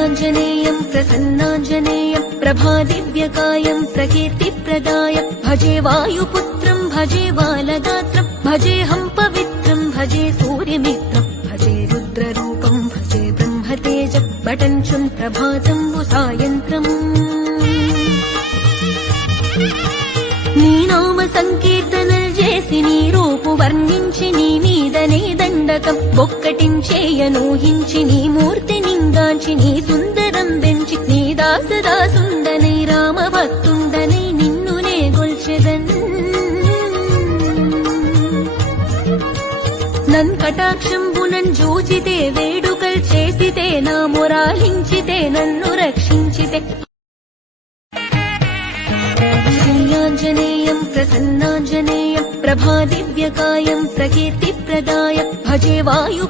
श्रीयाञ्जनेयम् प्रसन्नाञ्जनेयम् प्रभादिव्यकायम् प्रकीर्तिप्रदाय भजे वायुपुत्रम् भजे बालगात्रम् भजेऽहम् पवित्रम् भजे सूर्यमित्रम् भजे रुद्ररूपम् भजे ब्रह्मतेज पठञ्चुम् प्रभातम् सायन्त्रम् నీ నామ సంకీర్తనలు చేసి నీ రూపు వర్ణించి నీ మీదనే దండకం ఒక్కటించేయనూహించి నీ మూర్తి నింగాంచి నీ సుందరం పెంచి నీ దాసదాసుండనై రామ భక్తుండనై నిన్నునే గొల్చెదన్ నన్ కటాక్షంబునన్ జూచితే వేడుకల్ చేసితే నా మొరాలించితే నన్ను రక్షించితే श्रीयाञ्जनेयम् प्रसन्नाञ्जनेयम् प्रभादिव्यकायम् प्रकीर्तिप्रदाय भजे वायु